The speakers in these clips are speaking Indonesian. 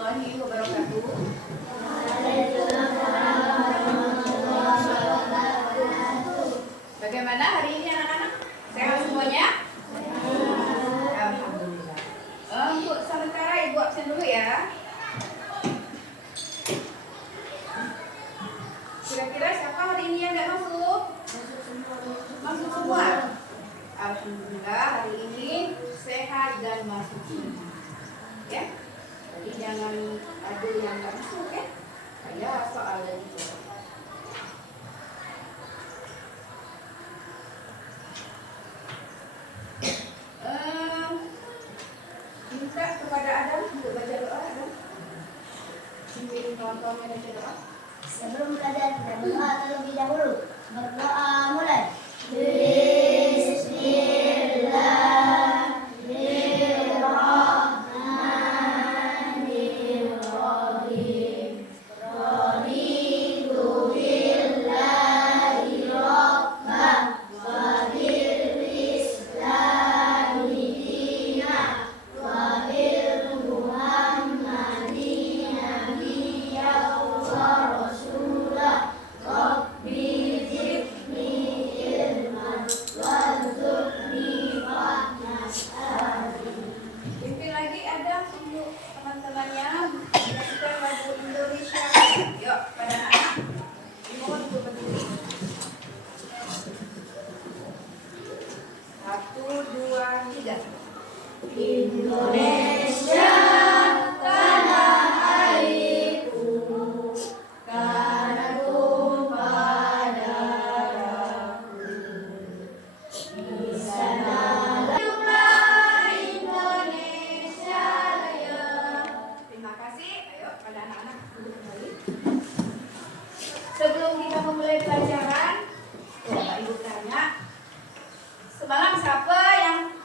Warahmatullahi wabarakatuh. Bagaimana hari ini anak-anak? Sehat semuanya? Alhamdulillah. Untuk sementara ibu absen dulu ya. Kira-kira siapa hari ini yang nggak masuk? Masuk semua. Alhamdulillah hari ini sehat dan masuk semua. Ya. Jadi jangan ada yang nggak masuk ya. Kayak soal dari itu. Minta kepada Adam untuk baca doa Adam. Bimbing kawan-kawannya baca doa. Sebelum belajar kita berdoa terlebih dahulu. Berdoa mulai. Bismillahirrahmanirrahim. Raditu billahi rabban wa bil islami dinan wa bil muhammadin nabiyyan wa rasulah. Rabbi zidni ilman warzuqni fahman. Pimpin lagi Adam untuk teman-temannya. Kita lagu Indonesia. Yuk pada anak. Dimohon untuk berdiri. 1, 2, 3. Indonesia tanah airku, karena tumpah darahku. Di sana lahirlah Indonesia Raya. Terima kasih. Ayo pada anak-anak duduk kembali. Sebelum kita memulai pelajaran, Bapak Ibu tanya, semalam siapa yang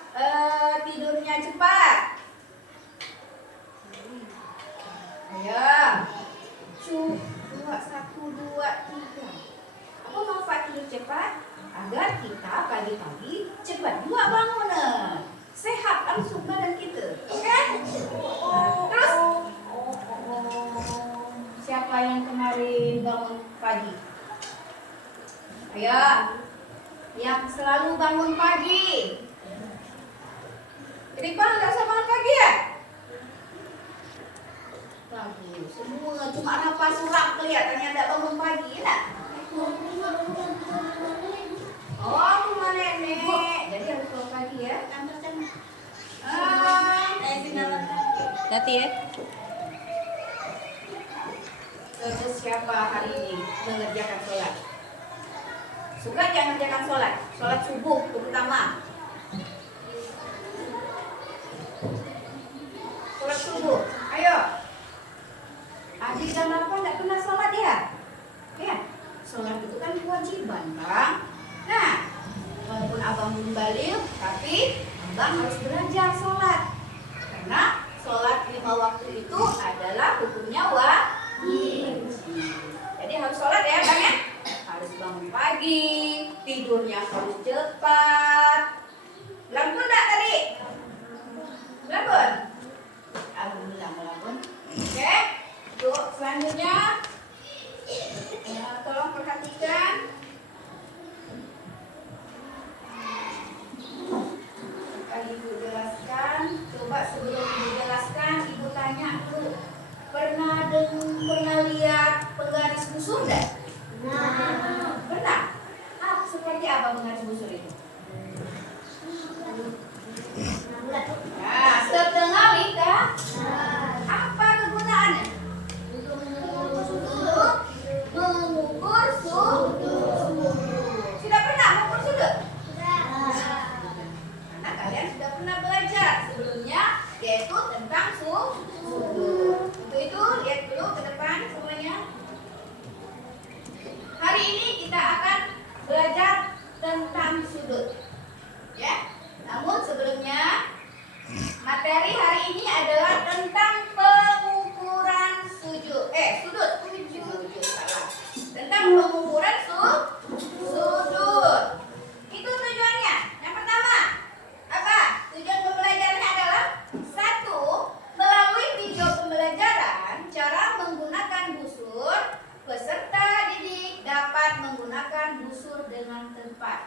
tidurnya cepat? Ayo, coba 1, 2, 3. Apa manfaat tidur cepat? Agar kita pagi-pagi cepat juga bangun. Sehat langsung badan kita. Oke? Terus siapa yang kemarin bangun pagi? Ayo, yang selalu bangun pagi. Ripal nggak usah bangun pagi ya? Bagus, semua cuma nafas suram kelihatannya nggak bangun pagi ya? Oh, rumah nenek. Jadi harus bangun pagi ya? Hati ya. Terus siapa hari ini mengerjakan sholat? Suka jangan mengerjakan sholat. Sholat subuh terutama. Sholat subuh. Ayo. Adik dan Bapak nggak pernah sholat ya? Ya. Sholat itu kan kewajiban, Bang. Nah, walaupun abang belum balik, tapi abang harus belajar sholat. Karena sholat 5 waktu itu adalah hukumnya wajib. Jadi harus sholat ya, Bang ya. Harus bangun pagi, tidurnya harus cepat. Melambun enggak tadi? Melambun? Alhamdulillah melambun. Oke, untuk selanjutnya tolong perhatikan. Ibu jelaskan. Coba sebelum Ibu jelaskan, Ibu tanya dulu. Pernah lihat penggaris busur enggak? Pernah? Seperti apa penggaris busur itu? Nah, setengah liter. Apa kegunaannya? Untuk mengukur suhu. Sudah pernah mengukur suhu? Karena kalian sudah pernah belajar sebelumnya, yaitu tentang suhu. Untuk itu lihat dulu ke depan semuanya. Hari ini kita akan belajar tentang suhu.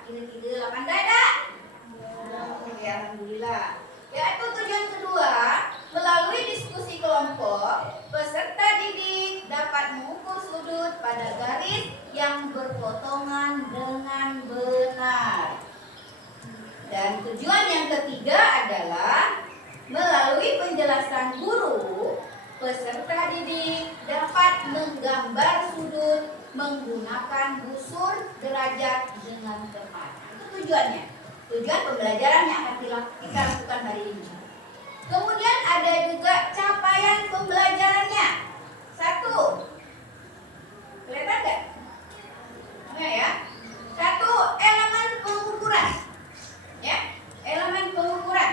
Ini 38 dada. Ya, alhamdulillah. Yaitu tujuan kedua, melalui diskusi kelompok, peserta didik dapat mengukur sudut pada garis yang berpotongan dengan benar. Dan tujuan yang ketiga adalah melalui penjelasan guru, peserta didik dapat menggambar sudut menggunakan busur derajat dengan tepat. Itu tujuannya. Tujuan pembelajaran yang akan kita lakukan hari ini. Kemudian ada juga capaian pembelajarannya. 1. Kelihatan nggak? Ya. 1. Elemen pengukuran. Ya, elemen pengukuran.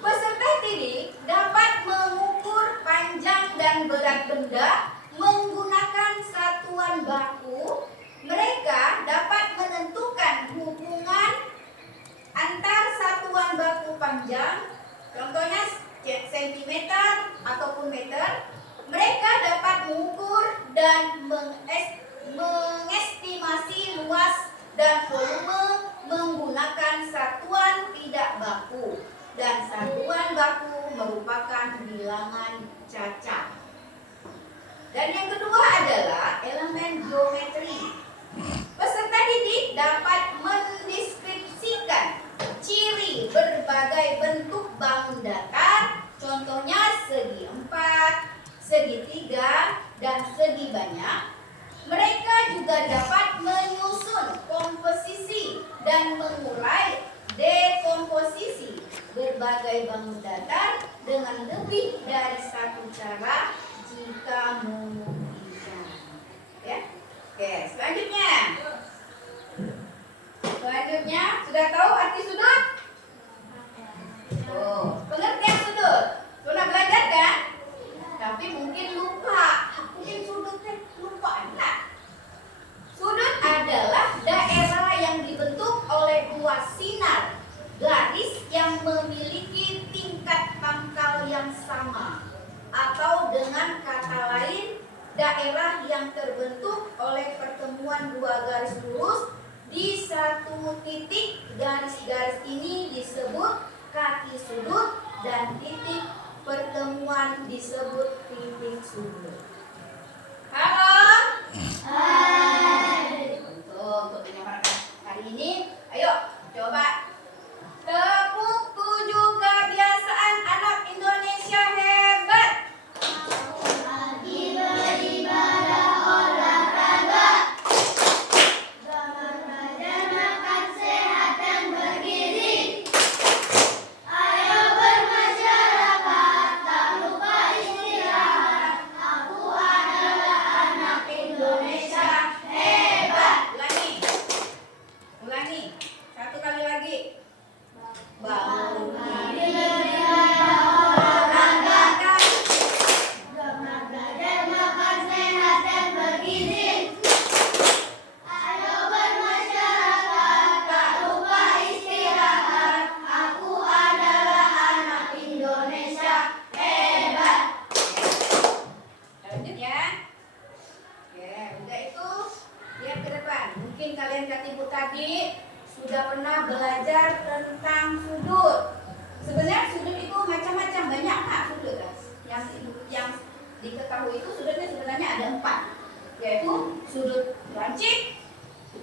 Peserta didik dapat mengukur panjang dan berat benda menggunakan satuan baku. Mereka dapat menentukan hubungan antar satuan baku panjang, contohnya sentimeter ataupun meter. Mereka dapat mengukur dan mengestimasi luas dan volume menggunakan satuan tidak baku, dan satuan baku merupakan bilangan cacat. Dan yang kedua adalah elemen geometri. Peserta didik dapat mendeskripsikan ciri berbagai bentuk bangun datar, contohnya segi 4, segi 3, dan segi banyak. Mereka juga dapat menyusun komposisi dan mengurai dekomposisi berbagai bangun datar dengan lebih dari satu cara jika memungkinkan. Ya. Oke, selanjutnya sudah tahu arti sudut? Pengertian sudut. Pernah belajar kan? Tapi mungkin lupa. Mungkin sudutnya lupa enggak? Sudut adalah daerah yang dibentuk oleh dua sinar garis yang memiliki tingkat pangkal yang sama, atau dengan kata lain, daerah yang terbentuk oleh pertemuan dua garis lurus di satu titik. Garis-garis ini disebut kaki sudut dan titik pertemuan disebut titik sudut. Halo? Hai. Untuk menyampaikan hari ini, ayo coba tepuk 7 kebiasaan anak Indonesia hebat. Beribadah, olahraga, bangun badan, makan sehat dan bergizi. Ayo bermasyarakat, tak lupa istirahat. Aku adalah anak Indonesia hebat. Ulangi. Satu kali lagi. Bangun pagi, beribadah, olahraga, bangun badan, makan sehat dan bergizi. Ayo bermasyarakat, tak lupa istirahat. Aku adalah anak Indonesia hebat. Lanjut ya. Oke, udah itu lihat ke depan. Mungkin kalian ketipu tadi sudah pernah belajar tentang sudut. Sebenarnya sudut itu macam-macam, banyak kak sudut. Yang diketahui itu sudutnya sebenarnya ada 4, yaitu sudut lancip,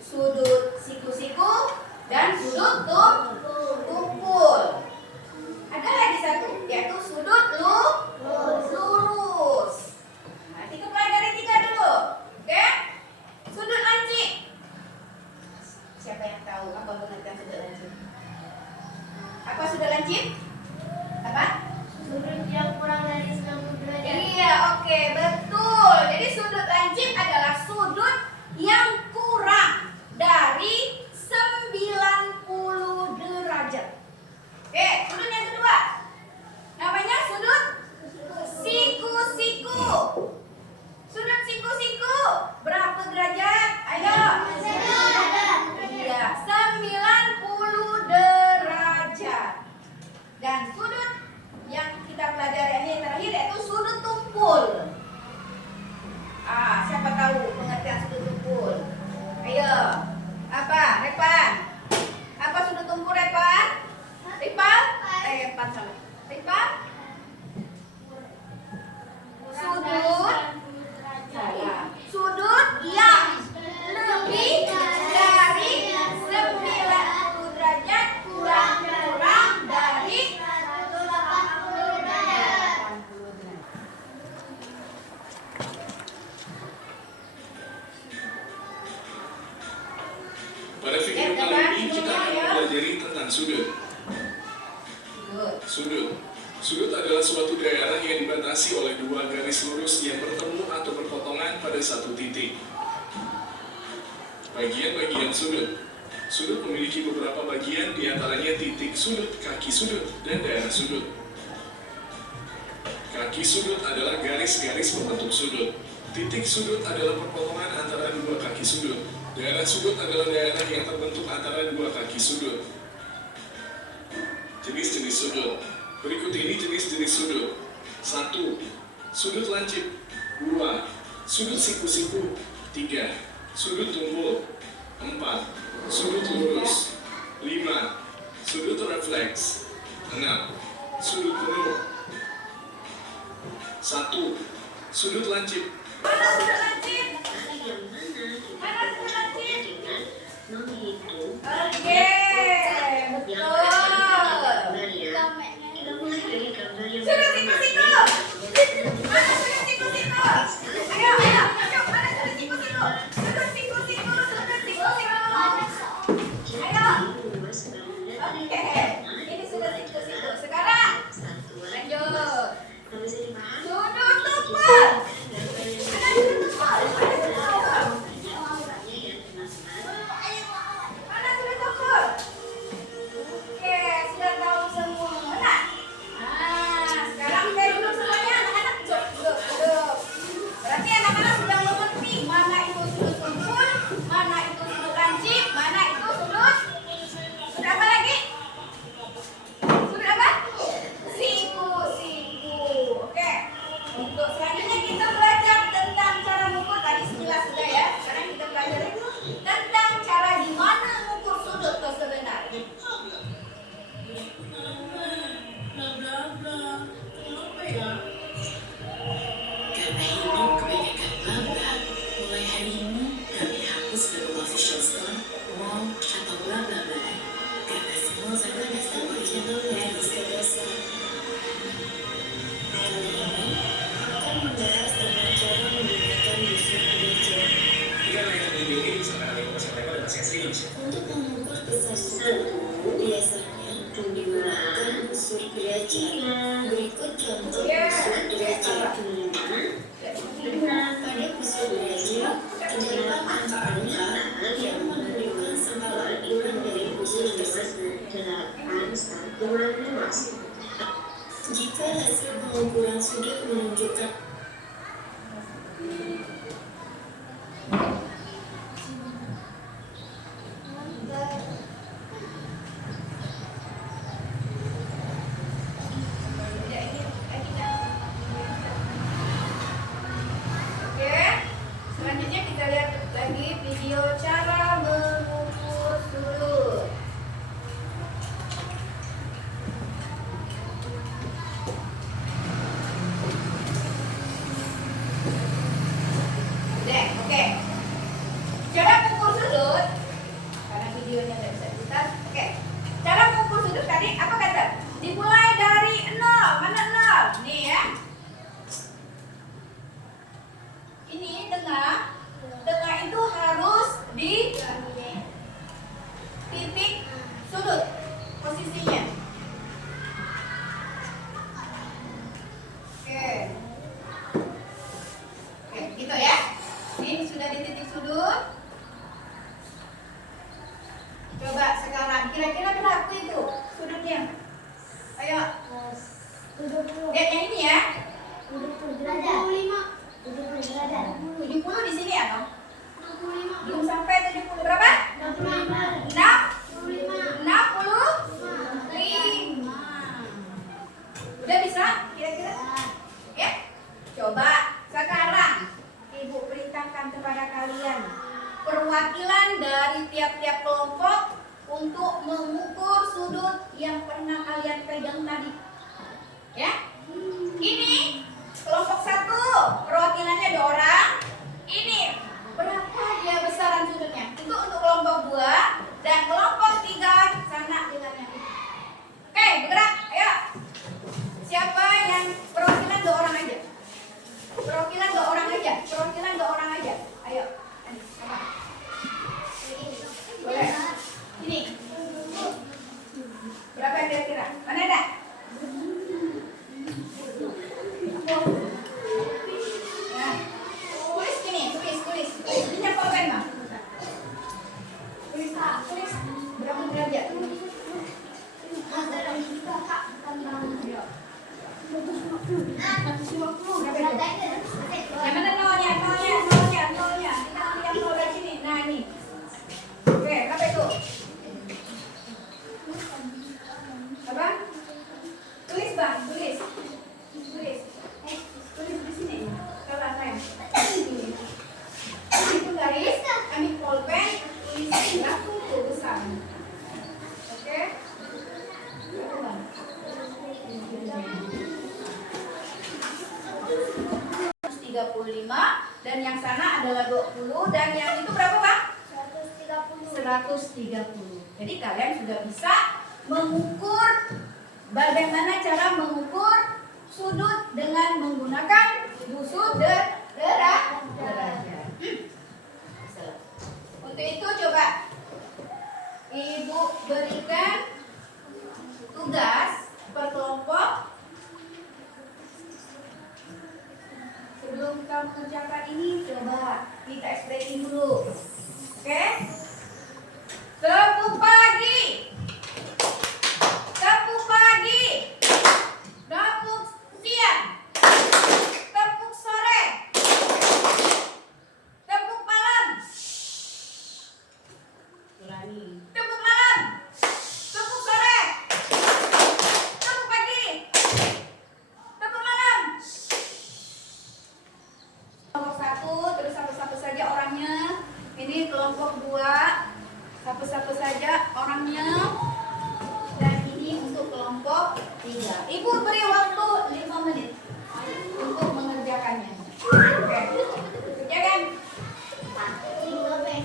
sudut siku-siku, dan sudut tumpul. Ada lagi satu, yaitu sudut lurus. Nah, kita pelajari 3 dulu. Oke? Sudut lancip. Siapa yang tahu apa pengertian sudut lancip? Apa sudut lancip? Apa? Sudut yang kurang dari 90 derajat. Iya, oke, betul. Jadi sudut lancip adalah sudut yang kurang dari 90 derajat. tentang sudut. Good. Sudut adalah suatu daerah yang dibatasi oleh dua garis lurus yang bertemu atau berpotongan pada satu titik. Bagian-bagian sudut. Sudut memiliki beberapa bagian, diantaranya titik sudut, kaki sudut, dan daerah sudut. Kaki sudut adalah garis-garis pembentuk sudut. Titik sudut adalah perpotongan antara dua kaki sudut. Daerah sudut adalah daerah yang terbentuk antara dua kaki sudut. Jenis-jenis sudut. Berikut ini jenis-jenis sudut. 1. Sudut lancip. 2. Sudut siku-siku. 3. Sudut tumpul. 4. Sudut lurus. 5. Sudut refleks. 6. Sudut penuh. 1. Sudut lancip. Mana sudut lancip? Yang mana Mana sudut lancip? dengan menghitung Oke, betul. kita mulai dari gambar yang Sudut siku-siku. Mana sudut siku-siku? Ayo, mana sudut siku-siku? Sudut siku-siku, sudut siku-siku. Ayo. luas banget. Oke, ini sudut siku-siku. Sekarang, Satuan lanjut. kalau bisa dipahami Sudut tumpul. gambar yang Mana sudut tumpul? ya teman-teman. Mana sudut tumpul? Oke, sudah tahu semua. Nah, sekarang kita duduk semuanya, anak-anak duduk. Berarti anak-anak sudah mengerti mana itu sudut tumpul, mana itu sudut lancip, mana itu sudut apa lagi? Sudut apa? Siku-siku. Oke. Untuk selanjutnya kita belajar tentang cara mengukur. Tadi sekilas sudah ya. Sekarang kita belajar tentang cara gimana mengukur sudut itu sebenarnya. Karena hidup kebanyakan bla-bla, mulai hari ini kami hapus beberapa official store, mall, atau bla-bla-bla. Karena semua berada sama channel dari Sedosa. Kali ini akan membahas tentang cara menggunakan busur gereja untuk mengukur besar sudut. Biasanya digunakan busur gereja. Berikut contoh busur gereja. Pada busur gereja terdapat angka yang menunjukkan skala ukuran dari busur tersebut. Jika hasil pengukuran sudut menunjukkan Oke. Selanjutnya kita lihat lagi video cara mengukur sudut. Oke. Cara mengukur sudut, karena videonya tidak bisa diputar. Oke. Cara mengukur sudut tadi apa kata? Dimulai dari 0. Mana 0? Nih ya. Ini tengah itu harus di titik sudut posisinya. Oke, gitu ya. Ini sudah di titik sudut. Coba sekarang kira-kira berapa itu sudutnya? Ayo, 70 lihat yang ini ya. 70 derajat. 70 derajat. 70 di sini ya, Tom? 65. Belum sampai 70 berapa? 65. 65. Udah bisa kira-kira? Ya. Coba sekarang Ibu perintahkan kepada kalian perwakilan dari tiap-tiap kelompok untuk mengukur sudut yang pernah kalian pegang tadi. Ya. Ini kelompok 1 perwakilannya 2 orang. Ini berapa dia besaran sudutnya? Itu untuk kelompok 2 dan kelompok 3 sana dengan yang itu. Oke, bergerak. Ayo. Siapa yang perwakilan 2 orang aja? Perwakilan 2 orang aja. Perwakilan 2 orang aja. Ayo. Boleh. Ini. 35 dan yang sana adalah 20 dan yang itu berapa Pak? 130. 130. Jadi kalian sudah bisa mengukur bagaimana cara mengukur sudut dengan menggunakan busu derajat. Untuk itu coba Ibu berikan tugas per kelompok. Sebelum kita mengerjakan ini, coba kita ekspresi dulu. Oke? Tepuk pagi. Tepuk pagi. Tepuk siang. Tepuk sore. Tepuk malam. Ulangi. Tepuk malam. Tepuk sore. Tepuk pagi. Tepuk malam. Kelompok 1 terus satu-satu saja orangnya. Ini kelompok 2 satu-satu saja orangnya. Dan ini untuk kelompok 3. Ibu beri waktu 5 menit untuk mengerjakannya. Oke. Kerjakan.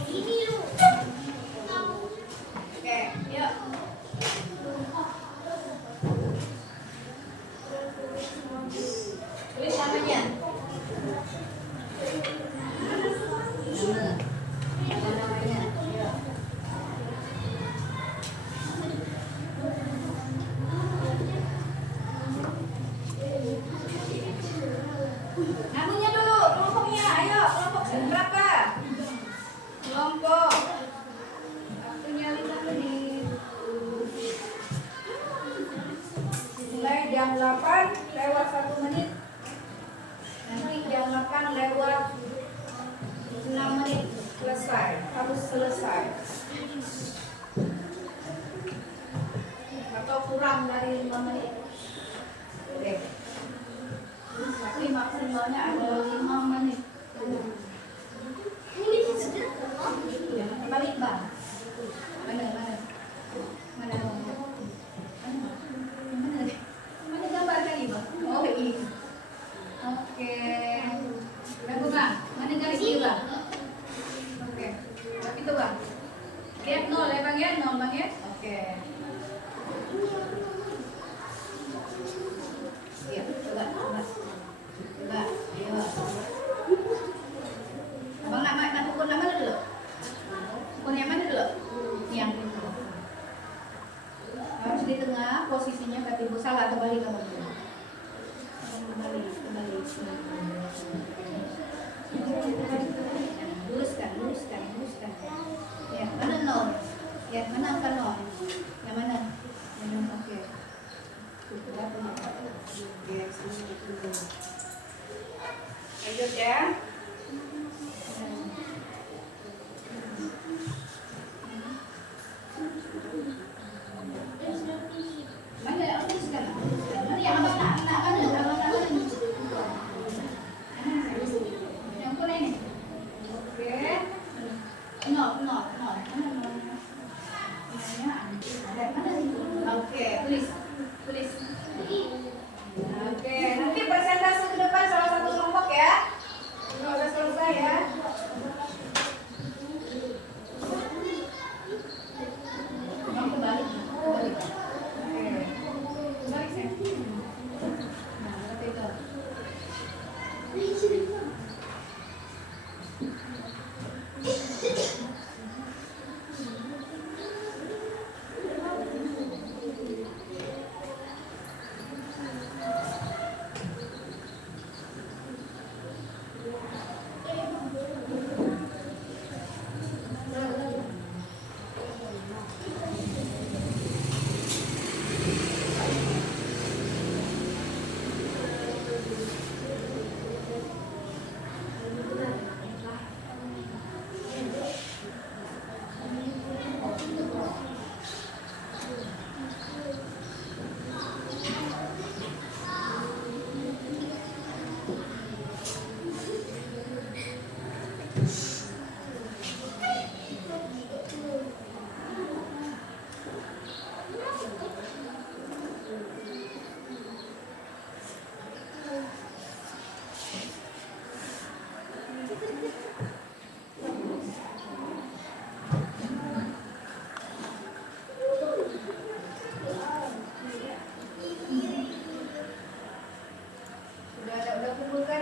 Ini lu. Oke, yuk. Tulis namanya. Nama namanya. Yuk. Namanya dulu, kelompoknya. Ayo, kelompok berapa? Kelompok. Waktunya 5 menit. Mulai jam 8 lewat 1 menit. Nanti jam 8 lewat 6 menit selesai. Harus selesai. Atau kurang dari 5 menit. Oke. Tapi maksimalnya adalah 5 menit. Jangan terbalik Bang. Mana? Mana gambar tadi Bang? Oh ini. Oke. Bagus Bang. Mana garis ini Bang? Oke. Tapi itu Bang. Lihat 0 ya Bang ya, 0 Bang ya. Oke. Iya, coba. Ayo. Abang nak ukur nama dulu. Ukur yang mana dulu? Yang itu. Harus di tengah posisinya kaki ibu salah kembali kamu dulu. Kembali. Luruskan. Ya, mana 0? Ya, mana angka 0? Yang mana? Oke. Berapa ya? Oke, lanjut ya. Mana yang tuliskan? Mana yang abang nak mana? Yang mana ini? Oke. No. Oke, tulis. Oke, nanti persentase ke depan salah satu kelompok ya.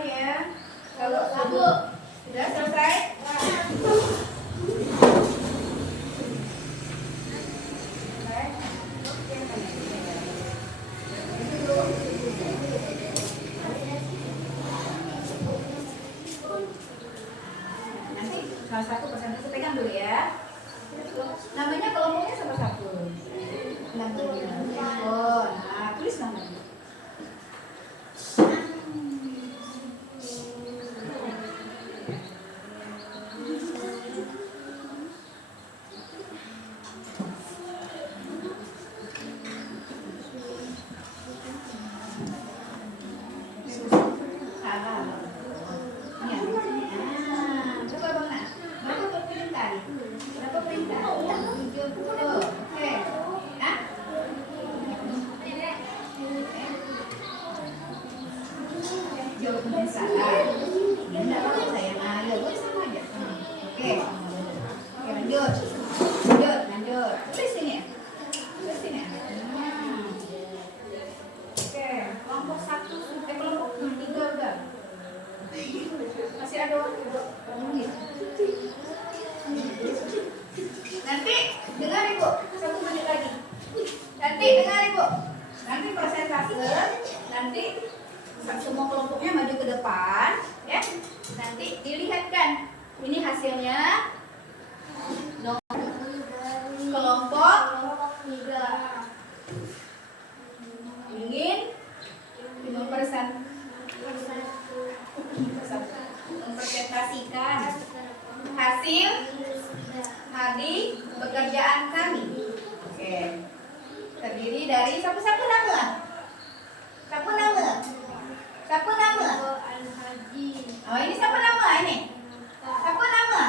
ya. Kalau sudut sudah selesai. Nanti salah satu persentase pegang dulu ya. Namanya kelompoknya sama satu. Namanya. Oh, nah tulis namanya. Jawabannya salah. Ya enggak apa-apa saya. Nah, ya gue sama aja. Oke. Oke, lanjut. Lanjut. Tulis sini. Tulis sini. Oke, kelompok 1 kelompok 3 udah. Masih ada waktu 2 menit. Nanti dengar Ibu, 1 menit lagi. Nanti dengar Ibu. Nanti persentase nanti semua kelompoknya maju ke depan, ya. Nanti dilihatkan. Ini hasilnya nomor kelompok 3. Ingin mempresentasikan hasil hari pekerjaan kami. Oke. Terdiri dari siapa nama? Siapa nama? Oh, ini siapa nama ini? Siapa nama?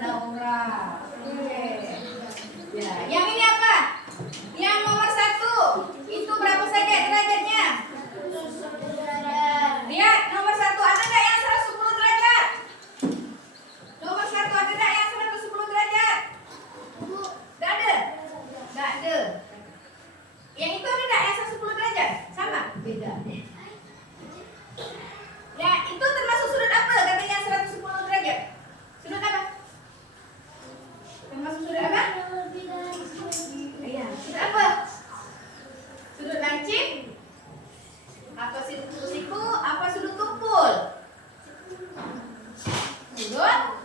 Laura. Oke. Ya, yang ini apa? Yang nomor 1. Itu berapa saja derajatnya? Lihat, nomor 1 ada nggak yang 110 derajat? Nomor 1 ada nggak yang 110 derajat? Nggak ada? Nggak ada. Yang itu ada nggak yang 110 derajat? Sama? Beda. Ya, itu termasuk sudut apa? Katanya 110 derajat. Sudut apa? Termasuk sudut apa? Iya, sudut apa? Sudut lancip? Apa sudut siku? Apa sudut tumpul? Sudut?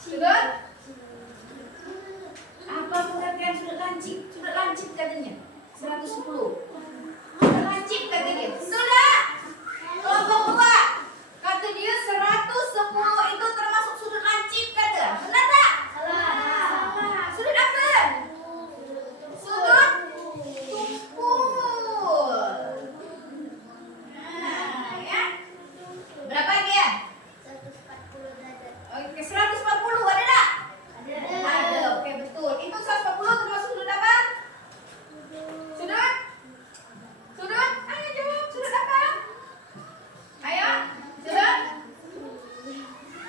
Sudut? Apa pengertian sudut lancip? Sudut lancip katanya 110. Sudut lancip katanya. Sudah. Kelompok 2 kata dia 110 itu termasuk sudut lancip kata. Benar tak? Salah. Sudut apa? Sudut tumpul. Nah, ya. Berapa dia? 140 derajat. Oke, 140 ada tak? Ada. Oke, betul. Itu 140 termasuk sudut apa? Sudut? Sudut? Ayo jawab. Sudut apa? Ayo, sudut.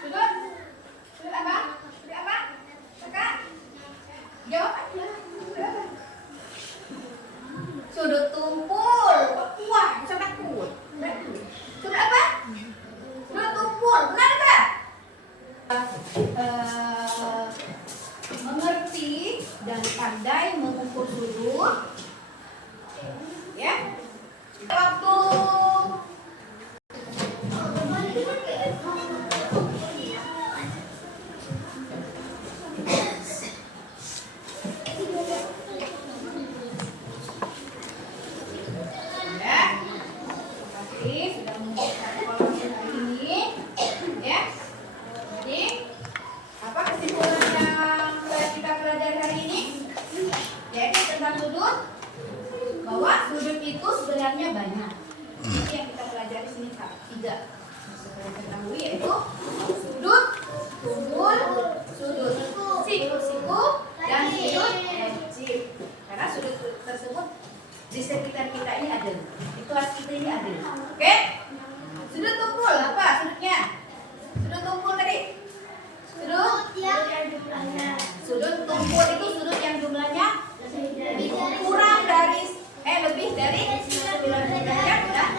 Sudut. Sudut apa? Sudut apa? Kakak? Jawab aja. Sudut apa? Sudut tumpul. Wah, bisa takut. Sudut apa? Sudut tumpul. Benar tak? Mengerti dan pandai mengukur sudut. Ya. Waktu sudah membuat kolom hari ini, ya. Jadi, apa kesimpulan yang kita pelajari hari ini? Yaitu tentang sudut, bahwa sudut itu sebenarnya banyak. Ini yang kita pelajari sini 3. Seperti ketahui yaitu sudut, tumpul, sudut siku, dan sudut lancip. Karena sudut tersebut di sekitar kita ini ada. Itu kita ini ada. Oke? Sudut tumpul apa sudutnya? Sudut tumpul tadi. Sudut yang jumlahnya. Sudut tumpul itu sudut yang jumlahnya kurang dari lebih dari 90 derajat dan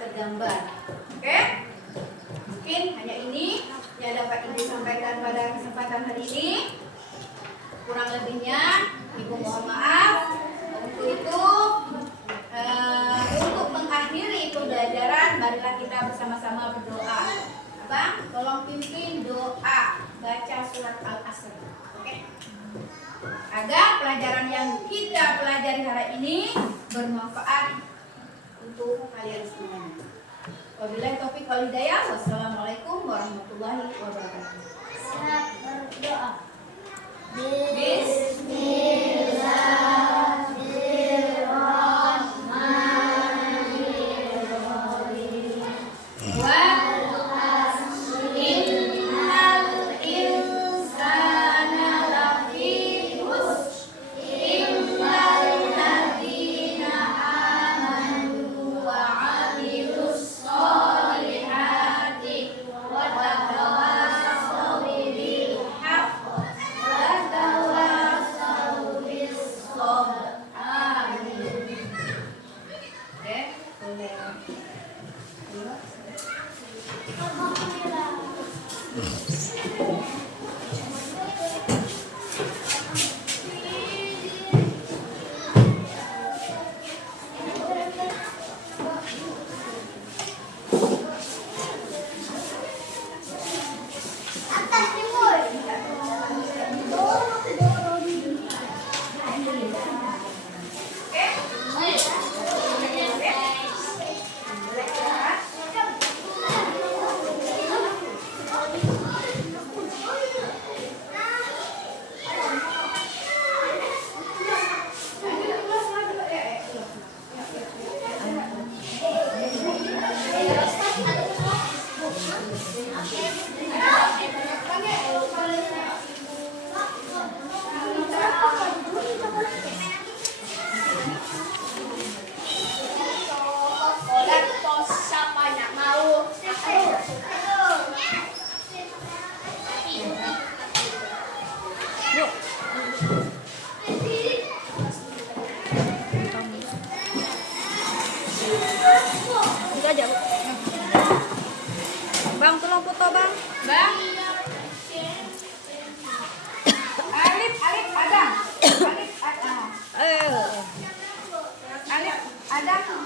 tergambar. Oke? Mungkin hanya ini yang dapat Ibu sampaikan pada kesempatan hari ini. Kurang lebihnya Ibu mohon maaf. Untuk itu, untuk mengakhiri pembelajaran, marilah kita bersama-sama berdoa. Abang, tolong pimpin doa baca surat Al-Asr. Oke? Agar pelajaran yang kita pelajari hari ini bermanfaat untuk kalian semuanya. Wabillahi taufiq wal hidayah. Wassalamualaikum warahmatullahi wabarakatuh. Siap berdoa. Atas timur. Siapa yang mau? Bang, tolong foto bang. Bang. Alif Adam. Alif Adam. Alif Adam.